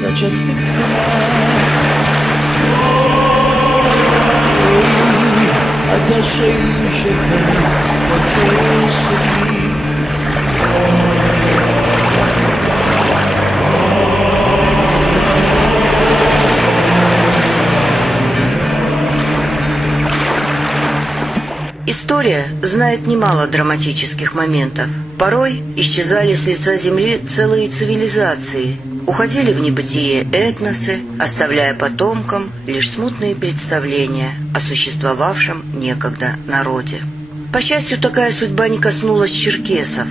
such a thick История знает немало драматических моментов. Порой исчезали с лица земли целые цивилизации, уходили в небытие этносы, оставляя потомкам лишь смутные представления о существовавшем некогда народе. По счастью, такая судьба не коснулась черкесов.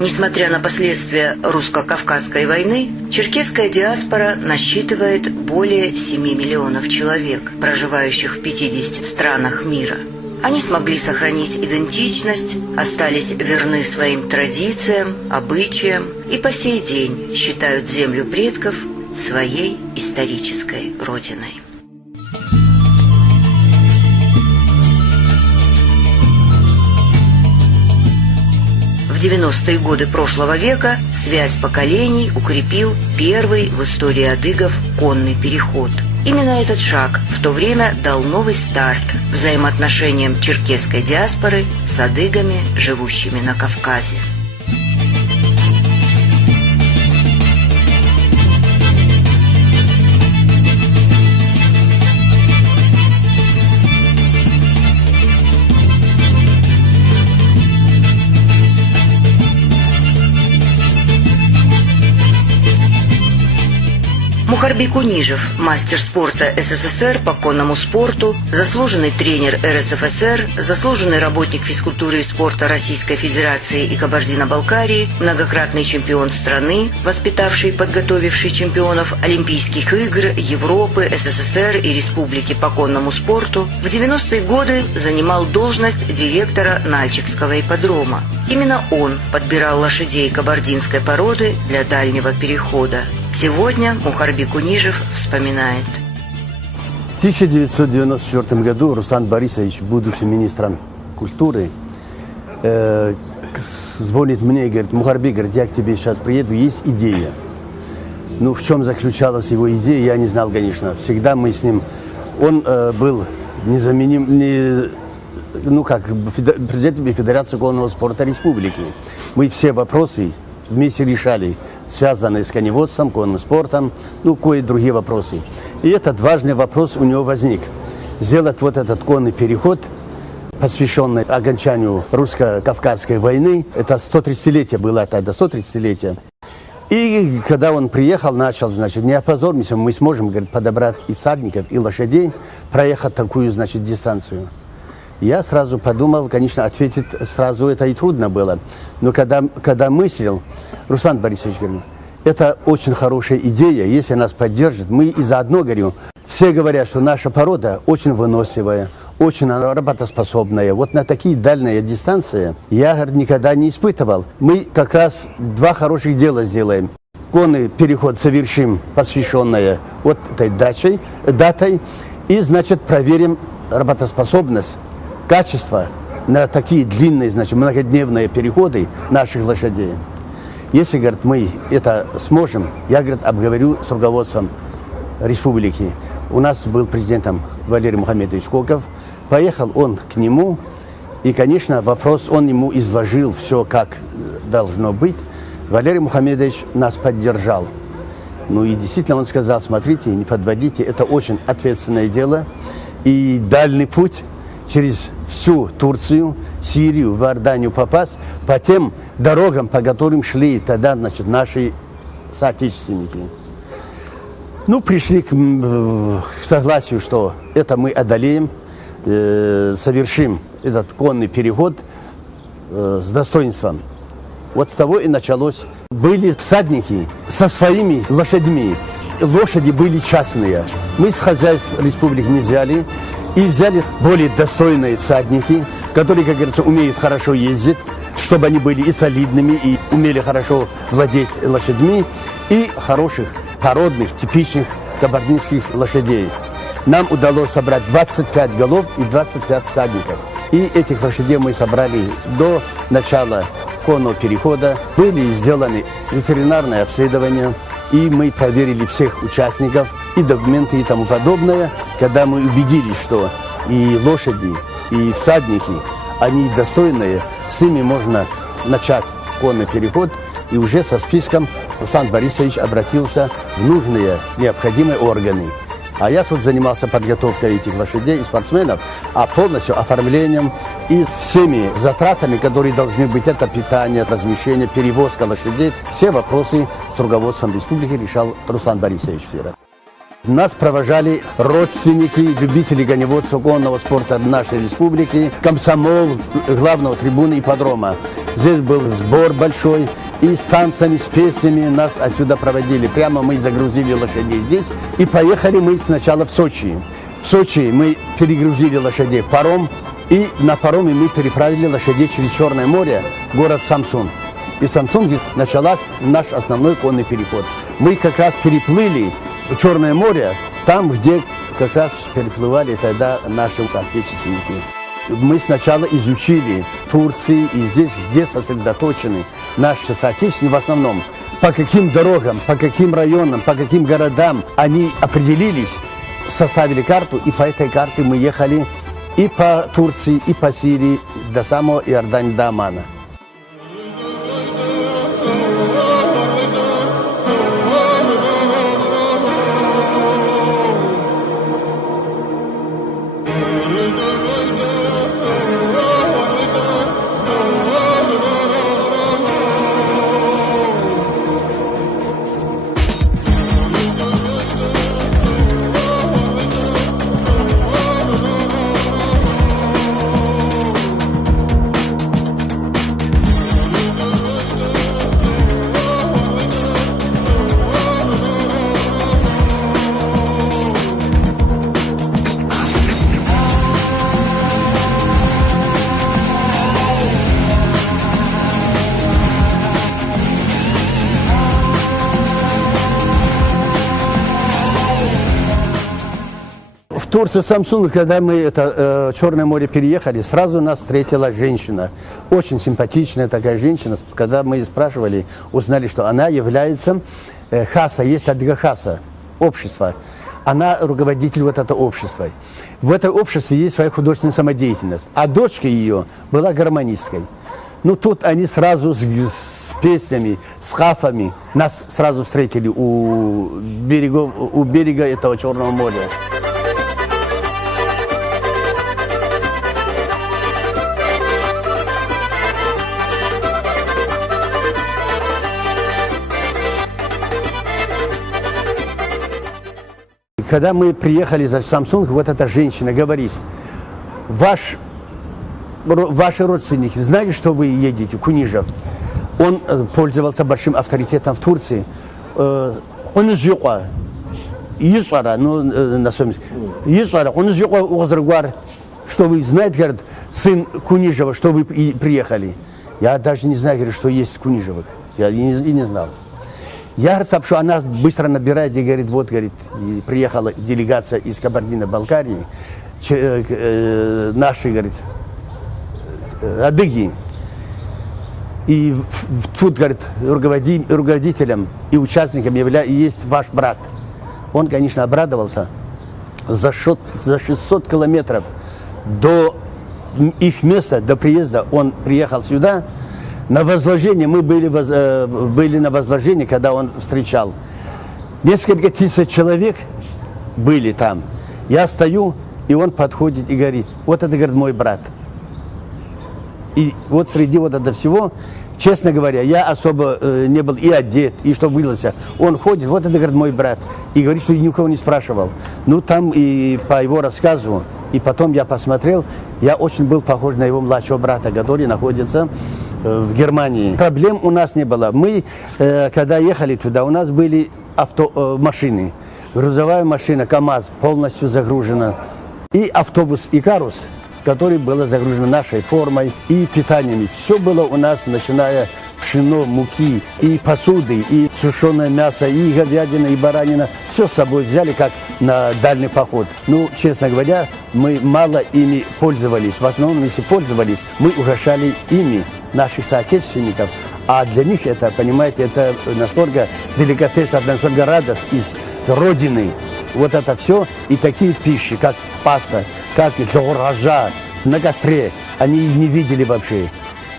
Несмотря на последствия русско-кавказской войны, черкесская диаспора насчитывает более 7 миллионов человек, проживающих в 50 странах мира. Они смогли сохранить идентичность, остались верны своим традициям, обычаям и по сей день считают землю предков своей исторической родиной. В 90-е годы прошлого века связь поколений укрепил первый в истории адыгов конный переход. Именно этот шаг в то время дал новый старт взаимоотношениям черкесской диаспоры с адыгами, живущими на Кавказе. Мухарби Кунижев, мастер спорта СССР по конному спорту, заслуженный тренер РСФСР, заслуженный работник физкультуры и спорта Российской Федерации и Кабардино-Балкарии, многократный чемпион страны, воспитавший и подготовивший чемпионов Олимпийских игр, Европы, СССР и Республики по конному спорту, в 90-е годы занимал должность директора Нальчикского ипподрома. Именно он подбирал лошадей кабардинской породы для дальнего перехода. Сегодня Мухарби Кунижев вспоминает. В 1994 году Руслан Борисович, будущий министром культуры, звонит мне и говорит: Мухарби, говорит, я к тебе сейчас приеду, есть идея. Ну, в чем заключалась его идея, я не знал, конечно. Всегда мы с ним... Он был незаменим... президентом Федерации конного спорта республики. Мы все вопросы вместе решали, связанные с коневодством, конным спортом, кое другие вопросы. И этот важный вопрос у него возник. Сделать вот этот конный переход, посвященный окончанию русско-кавказской войны. Это 130-летие было тогда, 130-летие. И когда он приехал, начал, не опозоримся, мы сможем, говорит, подобрать и всадников, и лошадей, проехать такую, дистанцию. Я сразу подумал, конечно, ответить сразу это и трудно было. Но когда мыслил, Руслан Борисович, говорю, это очень хорошая идея, если нас поддержит. Мы и заодно, говорю, все говорят, что наша порода очень выносливая, очень работоспособная. Вот на такие дальние дистанции я, говорит, никогда не испытывал. Мы как раз два хороших дела сделаем. Конный переход совершим, посвященное вот этой датой, и, проверим работоспособность, качество на такие длинные, многодневные переходы наших лошадей. Если, говорит, мы это сможем, я, говорит, обговорю с руководством республики. У нас был президентом Валерий Мухамедович Коков. Поехал он к нему, и, конечно, вопрос он ему изложил, все как должно быть. Валерий Мухамедович нас поддержал. И действительно он сказал: смотрите, не подводите, это очень ответственное дело. И дальний путь через всю Турцию, Сирию, в Иорданию попасть по тем дорогам, по которым шли тогда, наши соотечественники. Пришли к согласию, что это мы одолеем, совершим этот конный переход с достоинством. Вот с того и началось. Были всадники со своими лошадьми. Лошади были частные. Мы с хозяйств республики не взяли. И взяли более достойные всадники, которые, как говорится, умеют хорошо ездить, чтобы они были и солидными, и умели хорошо владеть лошадьми, и хороших, породных, типичных кабардинских лошадей. Нам удалось собрать 25 голов и 25 всадников. И этих лошадей мы собрали до начала конного перехода. Были сделаны ветеринарные обследования, и мы проверили всех участников, и документы, и тому подобное, когда мы убедились, что и лошади, и всадники, они достойные, с ними можно начать конный переход. И уже со списком Руслан Борисович обратился в нужные необходимые органы. А я тут занимался подготовкой этих лошадей и спортсменов, а полностью оформлением и всеми затратами, которые должны быть. Это питание, размещение, перевозка лошадей. Все вопросы с руководством республики решал Руслан Борисович Фиров. Нас провожали родственники, любители коневодства, конного спорта нашей республики, комсомол главного трибуны ипподрома. Здесь был сбор большой, и с танцами, с песнями нас отсюда проводили. Прямо мы загрузили лошадей здесь, и поехали мы сначала в Сочи. В Сочи мы перегрузили лошадей в паром, и на пароме мы переправили лошадей через Черное море, город Самсун. И в Самсунге начался наш основной конный переход. Мы как раз переплыли Черное море, там, где как раз переплывали тогда наши соотечественники. Мы сначала изучили Турции, и здесь, где сосредоточены наши соотечественники в основном, по каким дорогам, по каким районам, по каким городам они определились, составили карту, и по этой карте мы ехали и по Турции, и по Сирии, до самого Иордании, до Омана. В Турции, Самсун, когда мы Черное море переехали, сразу нас встретила женщина. Очень симпатичная такая женщина. Когда мы спрашивали, узнали, что она является хаса, есть адыга хаса, общество. Она руководитель вот этого общества. В этом обществе есть своя художественная самодеятельность. А дочка ее была гармонисткой. Ну тут они сразу с песнями, с хафами нас сразу встретили у берега этого Черного моря. Когда мы приехали за Самсунг, вот эта женщина говорит: ваши родственники знали, что вы едете, Кунижев? Он пользовался большим авторитетом в Турции. Он изжиqa, Ишара, ну на своем Ишара, он изжиqa угзргвар, что вы знаете, говорит, сын Кунижева, что вы приехали. Я даже не знаю, говорит, что есть Кунижевых. Я и не знал. Я сообщу, она быстро набирает и говорит, вот, говорит, приехала делегация из Кабардино-Балкарии, наши, говорит, адыги. И тут, говорит, руководителем и участником есть ваш брат. Он, конечно, обрадовался. За 600 километров до их места, до приезда, он приехал сюда. На возложение, мы были на возложении, когда он встречал. Несколько тысяч человек были там. Я стою, и он подходит и говорит: вот это, говорит, мой брат. И вот среди вот этого всего, честно говоря, я особо не был и одет, и что вылился. Он ходит, вот это, говорит, мой брат. И говорит, что никого не спрашивал. Ну, там и по его рассказу, и потом я посмотрел, я очень был похож на его младшего брата, который находится в Германии. Проблем у нас не было. Мы, когда ехали туда, у нас были машины. Грузовая машина КАМАЗ полностью загружена. И автобус Икарус которое было загружено нашей формой и питаниями. Все было у нас, начиная пшено, муки, и посуды, и сушеное мясо, и говядина, и баранина. Все с собой взяли, как на дальний поход. Ну, честно говоря, мы мало ими пользовались. В основном, если пользовались, мы угощали ими, наших соотечественников. А для них это, понимаете, это настолько деликатес, настолько радость из родины. Вот это все. И такие пищи, как паста, как рожа на костре, они не видели вообще.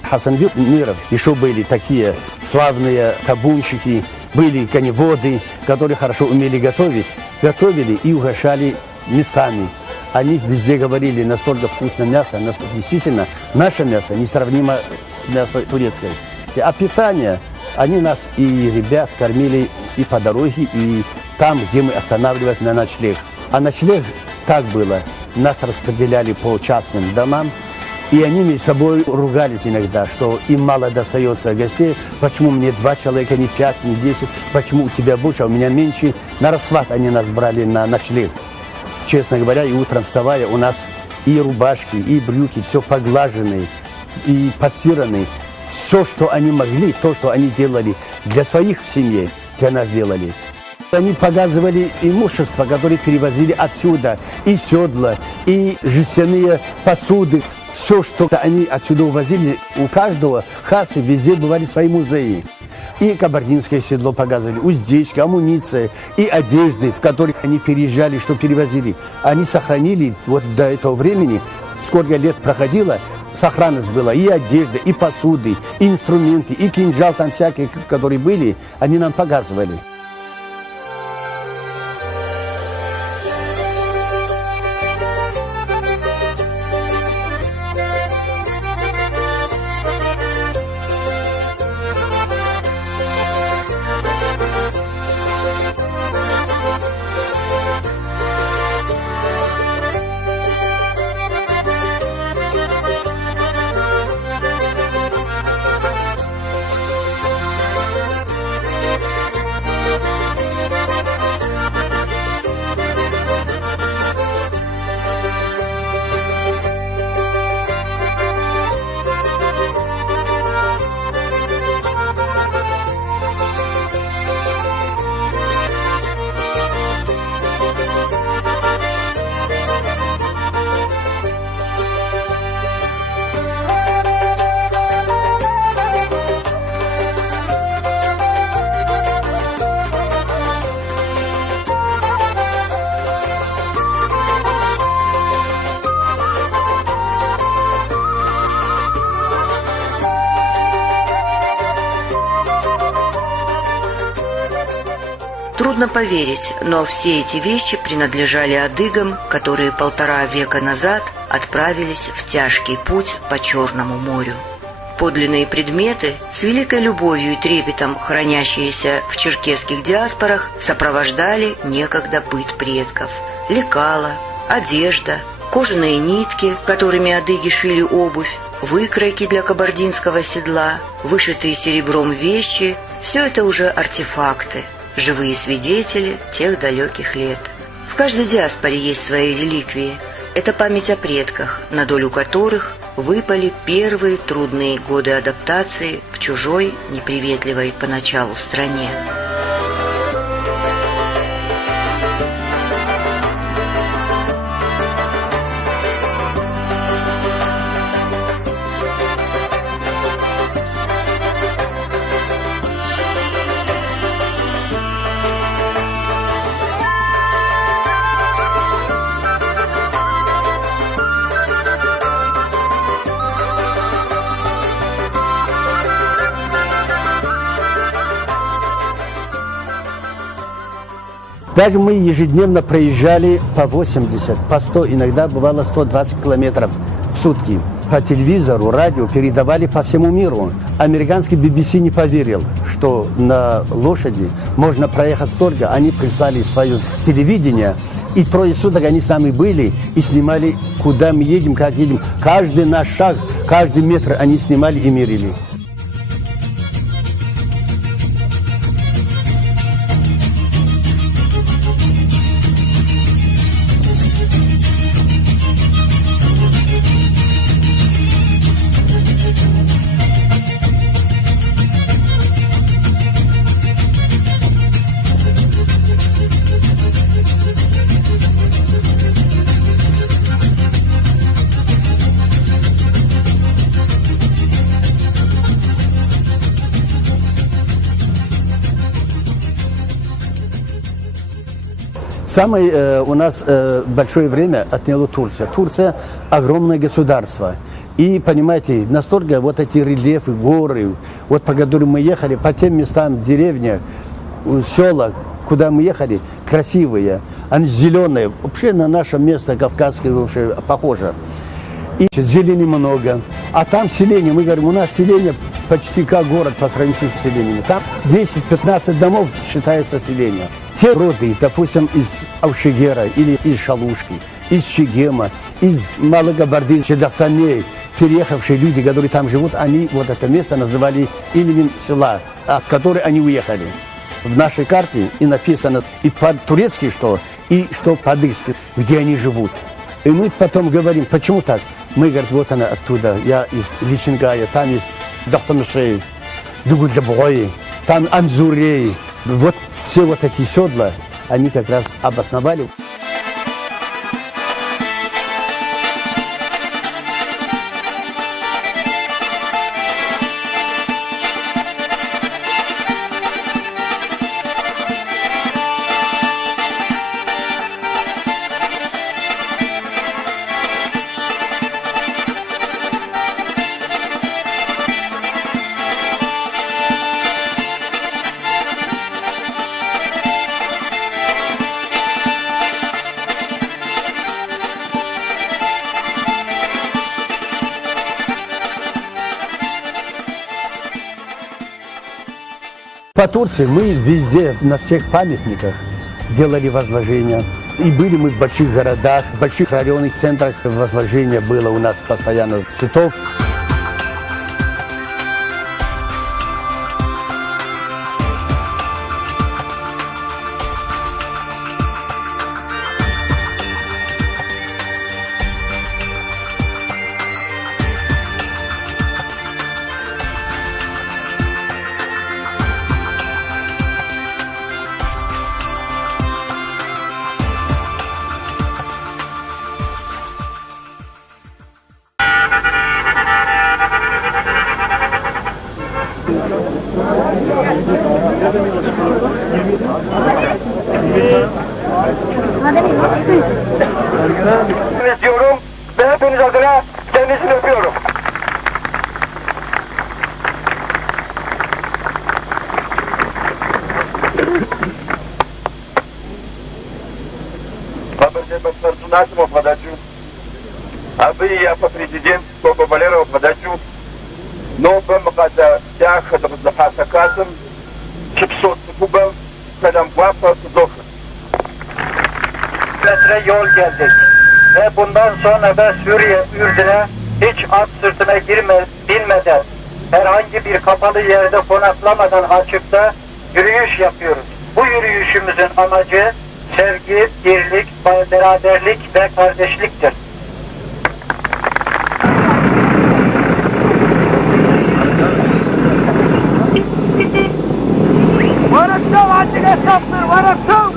Хасанбек Миров еще были такие славные табунщики, были коневоды, которые хорошо умели готовить, готовили и угощали местами. Они везде говорили, настолько вкусное мясо, настолько действительно наше мясо несравнимо с мясом турецкой. А питание, они нас и ребят кормили и по дороге, и там, где мы останавливались на ночлег. А ночлег так было, нас распределяли по частным домам, и они между собой ругались иногда, что им мало достается гостей, почему мне 2 человека, не 5, не 10, почему у тебя больше, а у меня меньше. На расхват они нас брали на ночлег. Честно говоря, и утром вставая, у нас и рубашки, и брюки, все поглаженные, и постиранные. Все, что они могли, то, что они делали для своих в семье, для нас делали. Они показывали имущество, которое перевозили отсюда, и седла, и жестяные посуды. Все, что они отсюда увозили, у каждого хасы везде бывали свои музеи. И кабардинское седло показывали, уздечки, амуниция, и одежды, в которых они переезжали, что перевозили. Они сохранили вот до этого времени, сколько лет проходило, сохранность была и одежда, и посуды, и инструменты, и кинжал там всякие, которые были, они нам показывали. Трудно поверить, но все эти вещи принадлежали адыгам, которые 1,5 века назад отправились в тяжкий путь по Черному морю. Подлинные предметы, с великой любовью и трепетом хранящиеся в черкесских диаспорах, сопровождали некогда быт предков. Лекала, одежда, кожаные нитки, которыми адыги шили обувь, выкройки для кабардинского седла, вышитые серебром вещи – все это уже артефакты, живые свидетели тех далеких лет. В каждой диаспоре есть свои реликвии. Это память о предках, на долю которых выпали первые трудные годы адаптации в чужой, неприветливой поначалу стране. Даже мы ежедневно проезжали по 80, по 100, иногда бывало 120 километров в сутки. По телевизору, радио передавали по всему миру. Американский BBC не поверил, что на лошади можно проехать столько. Они прислали свое телевидение, и 3 суток они с нами были и снимали, куда мы едем, как едем. Каждый наш шаг, каждый метр они снимали и мерили. Самое у нас большое время отняло Турция. Турция огромное государство. И, понимаете, настолько вот эти рельефы, горы, вот по которым мы ехали, по тем местам, деревня, села, куда мы ехали, красивые, они зеленые. Вообще на наше место кавказское вообще похоже. И зелени много. А там селение, мы говорим, у нас селение почти как город по сравнению с селениями. Там 10-15 домов считается селение. Те роды, допустим, из Авшегера или из Шалушки, из Чегема, из Малогабарды, Чедахсаней, переехавшие люди, которые там живут, они вот это место называли именем села, от которого они уехали. В нашей карте и написано и по-турецки что, и что по-адыгски, где они живут. И мы потом говорим, почему так? Мы говорим, вот она оттуда, я из Личингая, там из Дахтамышей, Дугудлябуи, там Анзурей. Вот все вот эти седла, они как раз обосновали. По Турции мы везде, на всех памятниках делали возложения. И были мы в больших городах, в больших районных центрах. Возложение было у нас постоянно цветов. Diyorum ve hepiniz adına kendisini öpüyorum. Нашему подачу, а вы я по президент, по Валерова подачу, но когда я хотел бы захаться кассом, 500 kubel, selam vapa, dofa. Metre yol geldik ve bundan sonra da Suriye, Ürdün'e hiç at sırtına binmeden, herhangi bir kapalı yerde konaklamadan açıkta yürüyüş yapıyoruz. Bu yürüyüşümüzün amacı sevgi, birlik, beraberlik ve kardeşliktir. Varakçam artık hesaptır, varakçam!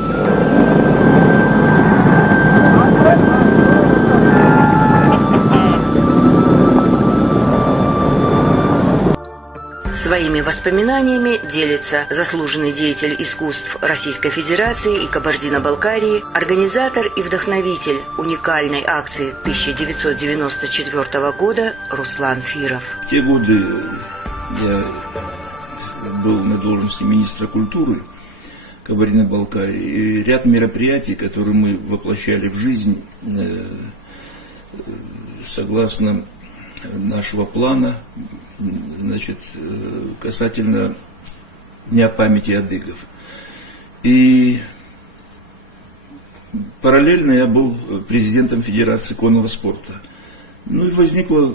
Своими воспоминаниями делится заслуженный деятель искусств Российской Федерации и Кабардино-Балкарии, организатор и вдохновитель уникальной акции 1994 года Руслан Фиров. В те годы я был на должности министра культуры Кабардино-Балкарии, и ряд мероприятий, которые мы воплощали в жизнь, согласно нашего плана, значит, касательно Дня памяти адыгов. И параллельно я был президентом Федерации конного спорта. Ну и возникло,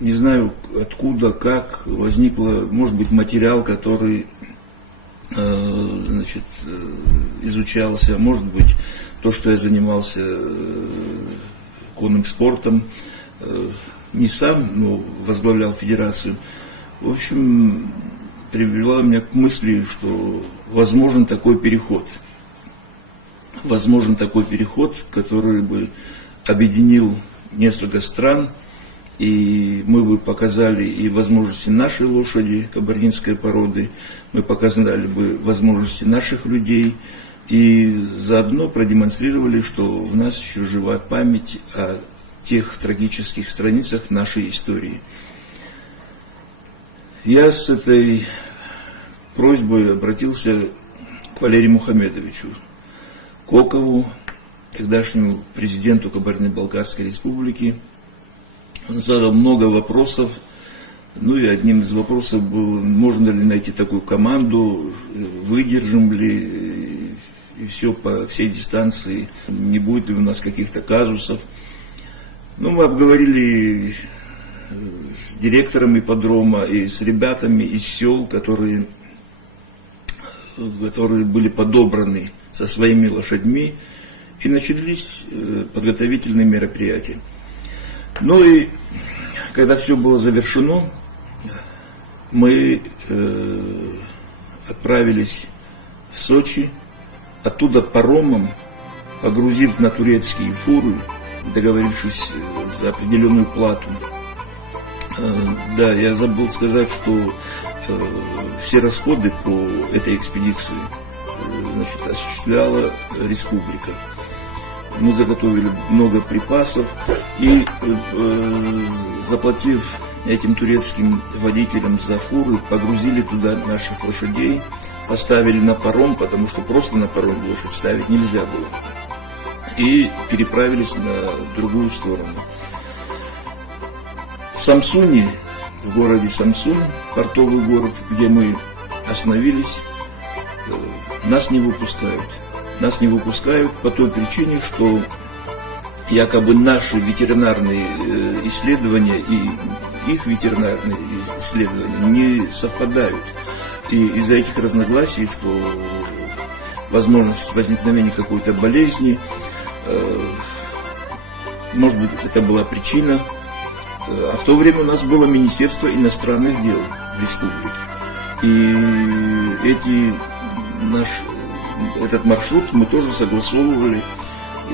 не знаю откуда, как, возникло, может быть, материал, который, значит, изучался, может быть, то, что я занимался конным спортом, не сам, но возглавлял федерацию. В общем, привела меня к мысли, что возможен такой переход. Возможен такой переход, который бы объединил несколько стран, и мы бы показали и возможности нашей лошади, кабардинской породы, мы показали бы возможности наших людей, и заодно продемонстрировали, что в нас еще жива память о тех трагических страницах нашей истории. Я с этой просьбой обратился к Валерию Мухамедовичу Кокову, тогдашнему президенту Кабардино-Балкарской республики. Он задал много вопросов, ну и одним из вопросов был, можно ли найти такую команду, выдержим ли и все по всей дистанции, не будет ли у нас каких-то казусов. Ну, мы обговорили с директором ипподрома и с ребятами из сел, которые были подобраны со своими лошадьми, и начались подготовительные мероприятия. Ну и когда все было завершено, мы отправились в Сочи, оттуда паромом, погрузив на турецкие фуры, договорившись за определенную плату. Да, я забыл сказать, что все расходы по этой экспедиции осуществляла республика. Мы заготовили много припасов и, заплатив этим турецким водителям за фуры, погрузили туда наших лошадей, поставили на паром, потому что просто на паром лошадь ставить нельзя было, и переправились на другую сторону. В Самсуне, в городе Самсун, портовый город, где мы остановились, нас не выпускают. Нас не выпускают по той причине, что якобы наши ветеринарные исследования и их ветеринарные исследования не совпадают. И из-за этих разногласий, что возможность возникновения какой-то болезни, может быть, это была причина. А в то время у нас было Министерство иностранных дел в республике. И этот маршрут мы тоже согласовывали.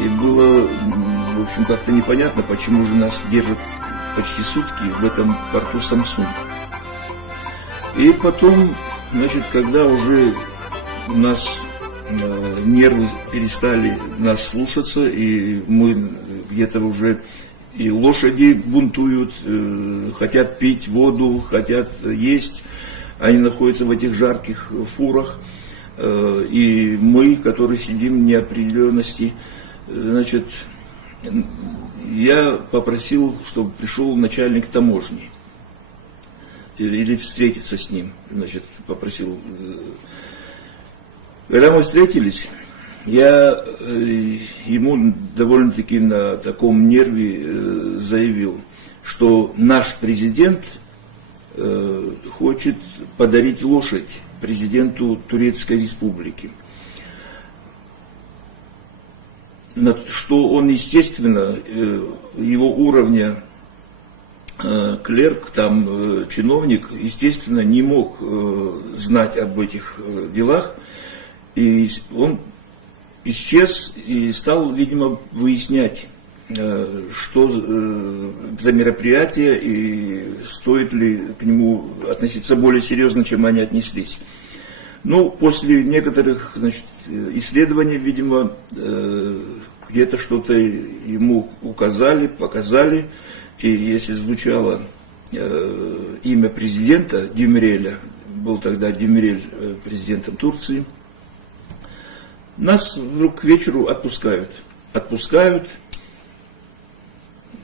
И было, в общем, как-то непонятно, почему же нас держат почти сутки в этом порту Самсун. И потом, значит, когда уже у нас нервы перестали нас слушаться, и мы где-то уже и лошади бунтуют, хотят пить воду, хотят есть, они находятся в этих жарких фурах, и мы, которые сидим в неопределенности, значит, я попросил, чтобы пришел начальник таможни, или встретиться с ним, значит, попросил. Когда мы встретились, я ему довольно-таки на таком нерве заявил, что наш президент хочет подарить лошадь президенту Турецкой Республики. Что он, естественно, его уровня клерк, там чиновник, естественно, не мог знать об этих делах. И он исчез и стал, видимо, выяснять, что за мероприятие и стоит ли к нему относиться более серьезно, чем они отнеслись. Ну, после некоторых, значит, исследований, видимо, где-то что-то ему указали, показали, и если звучало имя президента Демиреля, был тогда Демирель президентом Турции, нас вдруг к вечеру отпускают.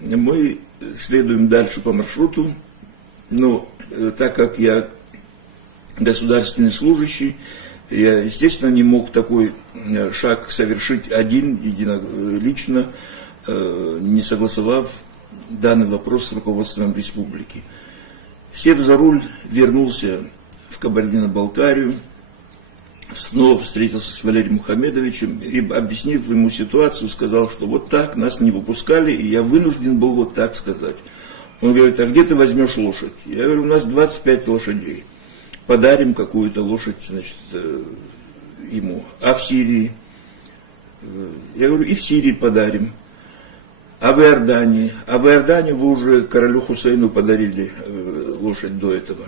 Мы следуем дальше по маршруту, но так как я государственный служащий, я, естественно, не мог такой шаг совершить один, единолично, не согласовав данный вопрос с руководством республики. Сев за руль, вернулся в Кабардино-Балкарию, снова встретился с Валерием Мухамедовичем и, объяснив ему ситуацию, сказал, что вот так нас не выпускали, и я вынужден был вот так сказать. Он говорит, а где ты возьмешь лошадь? Я говорю, у нас 25 лошадей. Подарим какую-то лошадь, значит, ему. А в Сирии? Я говорю, и в Сирии подарим. А в Иордании? А в Иордании вы уже королю Хусейну подарили лошадь до этого.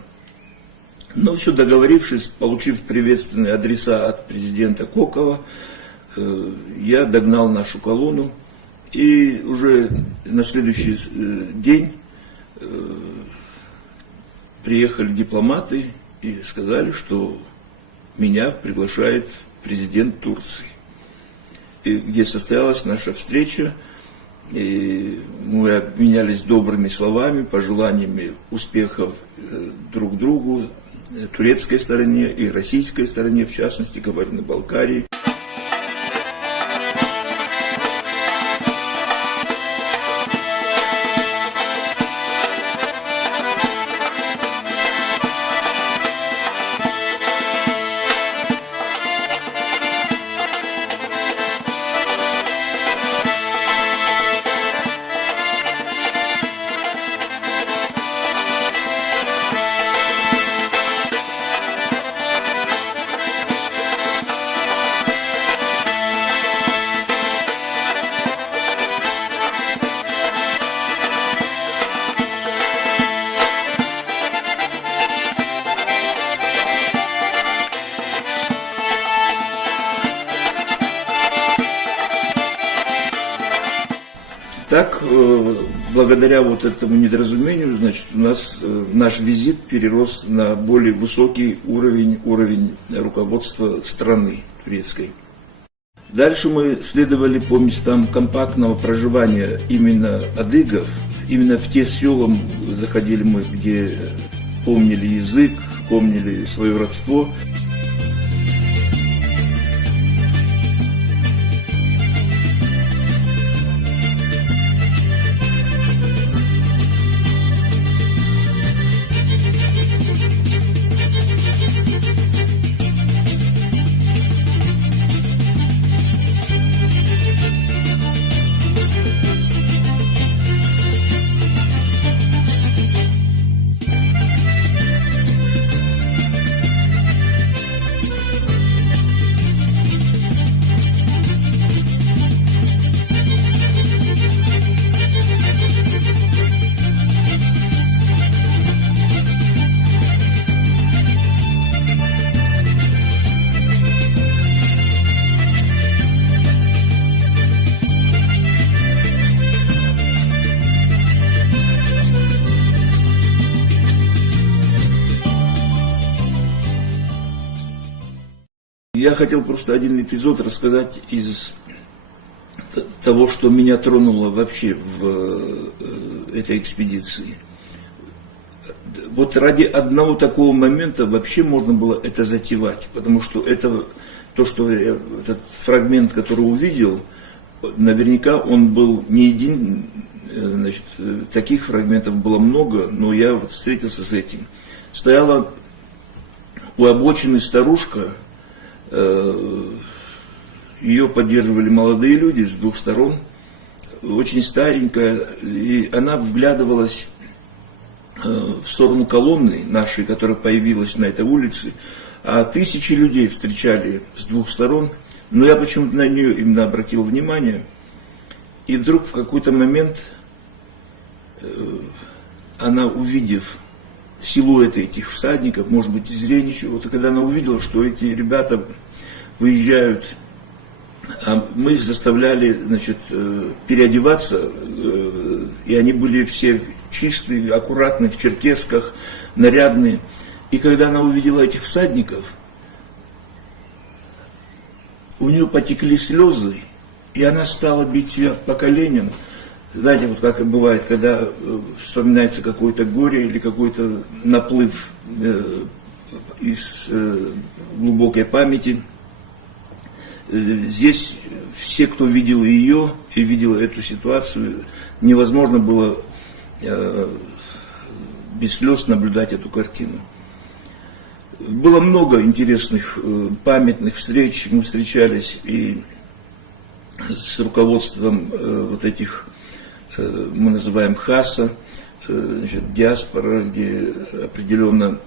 Ну, все договорившись, получив приветственные адреса от президента Кокова, я догнал нашу колонну, и уже на следующий день приехали дипломаты и сказали, что меня приглашает президент Турции, и где состоялась наша встреча. И мы обменялись добрыми словами, пожеланиями успехов друг другу, турецкой стороне и российской стороне, в частности, Кабардино-Балкарии. Так, благодаря вот этому недоразумению, значит, у нас наш визит перерос на более высокий уровень руководства страны турецкой. Дальше мы следовали по местам компактного проживания именно адыгов. Именно в те села заходили мы, где помнили язык, помнили свое родство. Я хотел просто один эпизод рассказать из того, что меня тронуло вообще в этой экспедиции. Вот ради одного такого момента вообще можно было это затевать, потому что это то, что я, этот фрагмент, который увидел, наверняка он был не один, значит, таких фрагментов было много, но я вот встретился с этим. Стояла у обочины старушка. Ее поддерживали молодые люди с двух сторон, очень старенькая, и она вглядывалась в сторону колонны нашей, которая появилась на этой улице, а тысячи людей встречали с двух сторон, но я почему-то на нее именно обратил внимание, и вдруг в какой-то момент она, увидев силуэты этих всадников, может быть, и зрение чего-то, когда она увидела, что эти ребята выезжают, а мы их заставляли, значит, переодеваться, и они были все чистые, аккуратные, в черкесках, нарядные. И когда она увидела этих всадников, у нее потекли слезы, и она стала бить себя по коленям. Знаете, вот как и бывает, когда вспоминается какое-то горе или какой-то наплыв из глубокой памяти. Здесь все, кто видел ее и видел эту ситуацию, невозможно было без слез наблюдать эту картину. Было много интересных памятных встреч. Мы встречались и с руководством вот этих, мы называем ХАСа, значит, диаспора, где определенно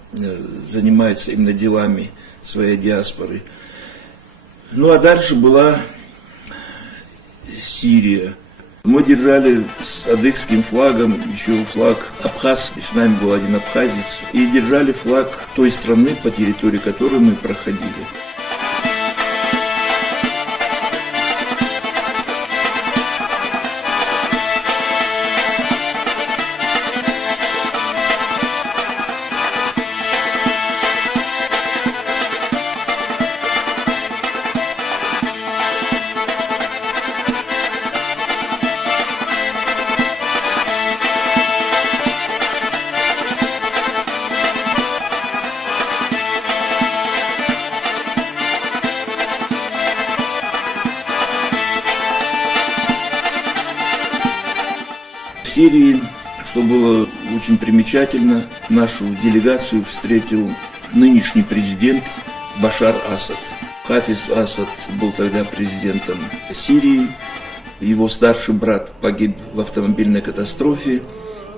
занимается именно делами своей диаспоры. Ну а дальше была Сирия. Мы держали с адыгским флагом, еще флаг абхазский, с нами был один абхазец, и держали флаг той страны, по территории которой мы проходили. Сирии, что было очень примечательно, нашу делегацию встретил нынешний президент Башар Асад. Хафиз Асад был тогда президентом Сирии. Его старший брат погиб в автомобильной катастрофе,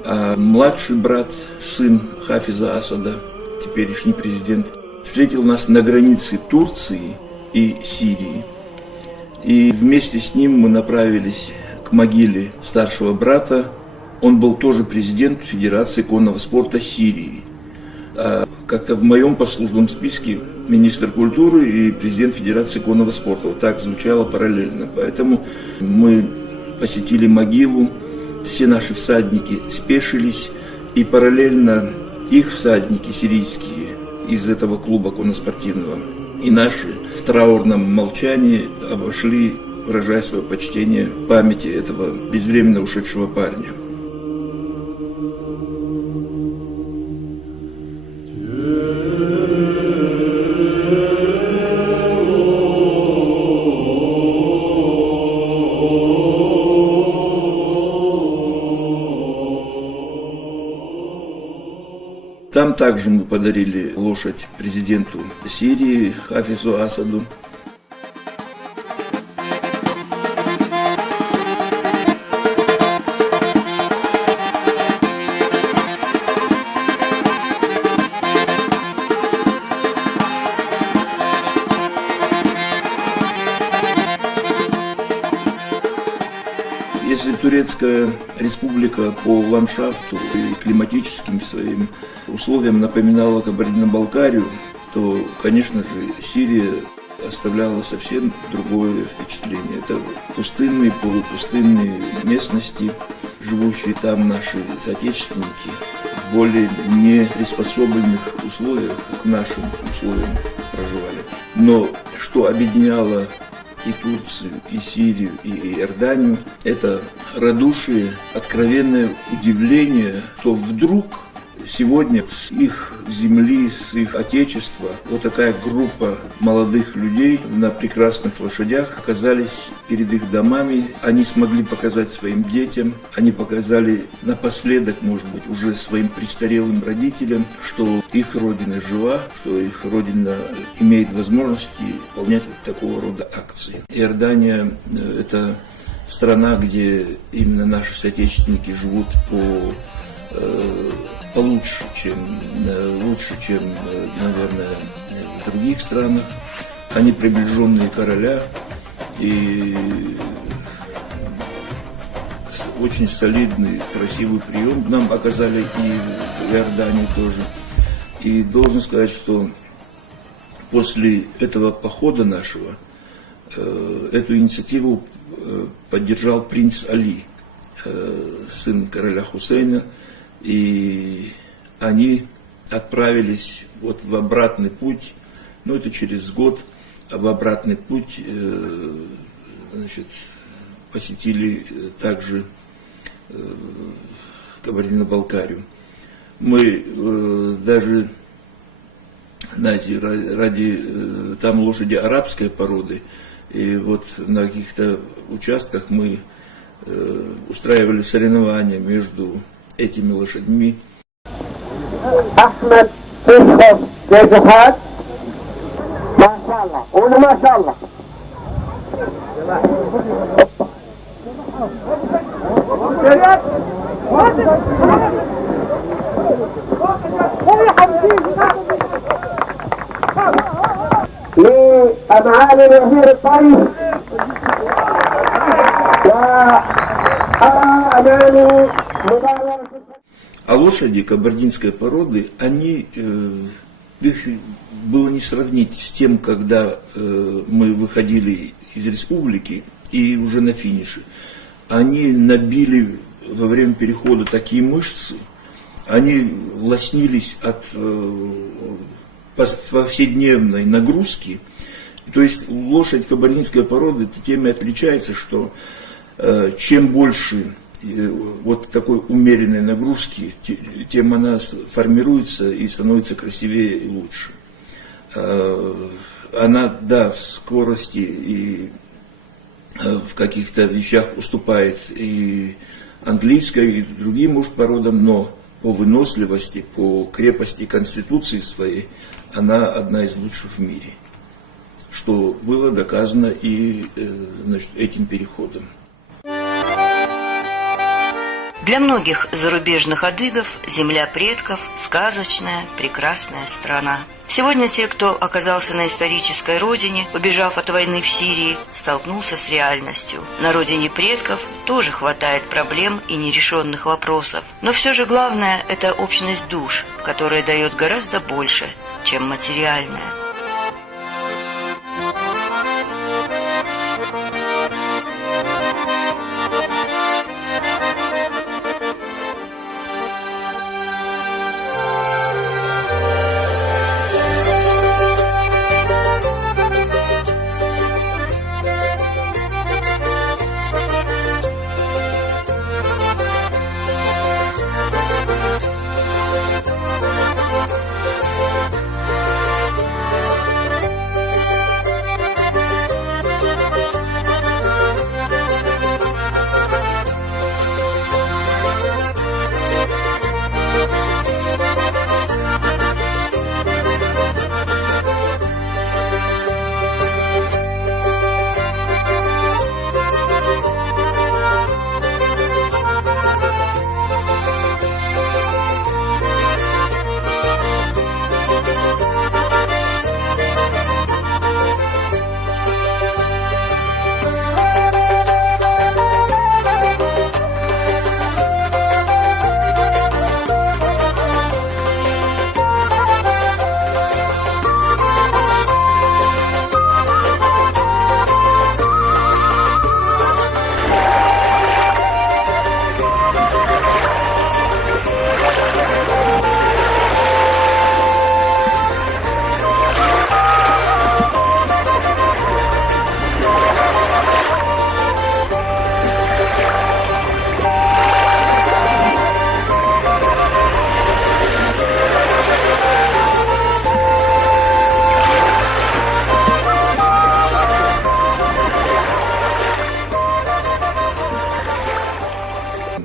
а младший брат, сын Хафиза Асада, теперешний президент, встретил нас на границе Турции и Сирии. И вместе с ним мы направились к могиле старшего брата. Он был тоже президент Федерации конного спорта Сирии. А как-то в моем послужном списке министр культуры и президент Федерации конного спорта. Вот так звучало параллельно. Поэтому мы посетили могилу, все наши всадники спешились, и параллельно их всадники сирийские из этого клуба конноспортивного и наши в траурном молчании обошли, выражая свое почтение памяти этого безвременно ушедшего парня. Там также мы подарили лошадь президенту Сирии Хафизу Асаду. Если Турецкая республика по ландшафту и климатическим своим условиям напоминала Кабардино-Балкарию, то, конечно же, Сирия оставляла совсем другое впечатление. Это пустынные, полупустынные местности, живущие там наши соотечественники, в более неприспособленных условиях к нашим условиям проживали. Но что объединяло и Турцию, и Сирию, и Иорданию, это радушие, откровенное удивление, что вдруг сегодня с их земли, с их отечества, вот такая группа молодых людей на прекрасных лошадях оказались перед их домами. Они смогли показать своим детям, они показали напоследок, может быть, уже своим престарелым родителям, что их родина жива, что их родина имеет возможности выполнять вот такого рода акции. Иордания – это страна, где именно наши соотечественники живут лучше, чем, наверное, в других странах. Они приближенные короля и очень солидный, красивый прием нам оказали и в Иордании тоже. И должен сказать, что после этого похода нашего эту инициативу поддержал принц Али, сын короля Хусейна, и они отправились вот в обратный путь, ну это через год, в обратный путь, значит, посетили также Кабардино-Балкарию. Мы даже, знаете, ради там лошади арабской породы, и вот на каких-то участках мы устраивали соревнования между этими лошадьми. Ахмед Пешхов Гезухат. Машаллах. Он машаллах. لمعالي وزير الطريق وأرى أمامي مبادرة. А лошади кабардинской породы, их было не сравнить с тем, когда мы выходили из республики и уже на финише. Они набили во время перехода такие мышцы, они лоснились от повседневной нагрузки. То есть лошадь кабардинской породы тем и отличается, что чем больше вот такой умеренной нагрузки, тем она формируется и становится красивее и лучше. Она, да, в скорости и в каких-то вещах уступает и английской и другим, может, породам, но по выносливости, по крепости конституции своей, она одна из лучших в мире, что было доказано и значит, этим переходом. Для многих зарубежных адыгов земля предков – сказочная, прекрасная страна. Сегодня те, кто оказался на исторической родине, убежав от войны в Сирии, столкнулся с реальностью. На родине предков тоже хватает проблем и нерешенных вопросов. Но все же главное – это общность душ, которая дает гораздо больше, чем материальная.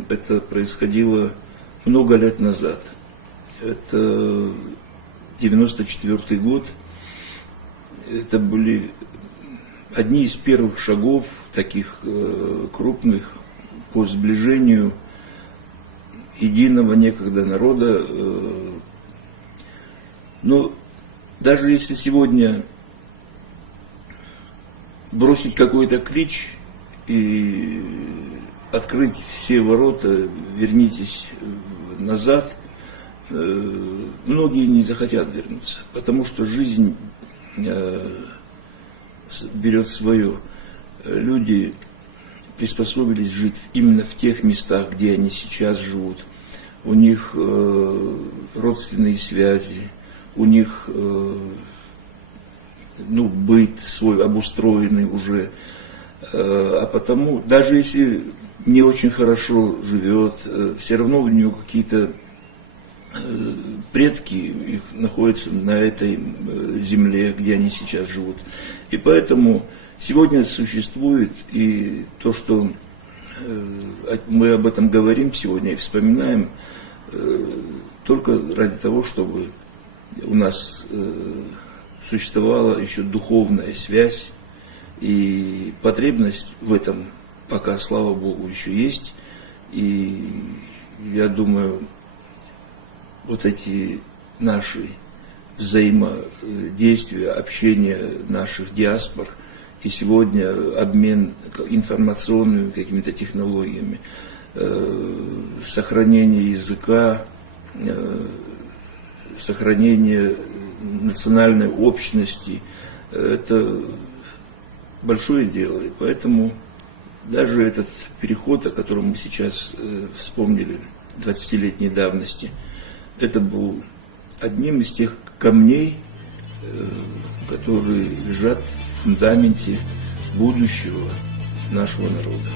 Это происходило много лет назад. Это 94 год. Это были одни из первых шагов, таких крупных, по сближению единого некогда народа. Но даже если сегодня бросить какой-то клич и открыть все ворота, вернитесь назад, многие не захотят вернуться, потому что жизнь берет свое. Люди приспособились жить именно в тех местах, где они сейчас живут. У них родственные связи, у них быт свой обустроенный уже. А потому, даже если не очень хорошо живет, все равно у него какие-то предки их находятся на этой земле, где они сейчас живут. И поэтому сегодня существует и то, что мы об этом говорим сегодня и вспоминаем, только ради того, чтобы у нас существовала еще духовная связь, и потребность в этом пока, слава Богу, еще есть. И я думаю, вот эти наши взаимодействия, общение наших диаспор и сегодня обмен информационными какими-то технологиями, сохранение языка, сохранение национальной общности, это большое дело. И поэтому даже этот переход, о котором мы сейчас вспомнили, 20-летней давности, это был одним из тех камней, которые лежат в фундаменте будущего нашего народа.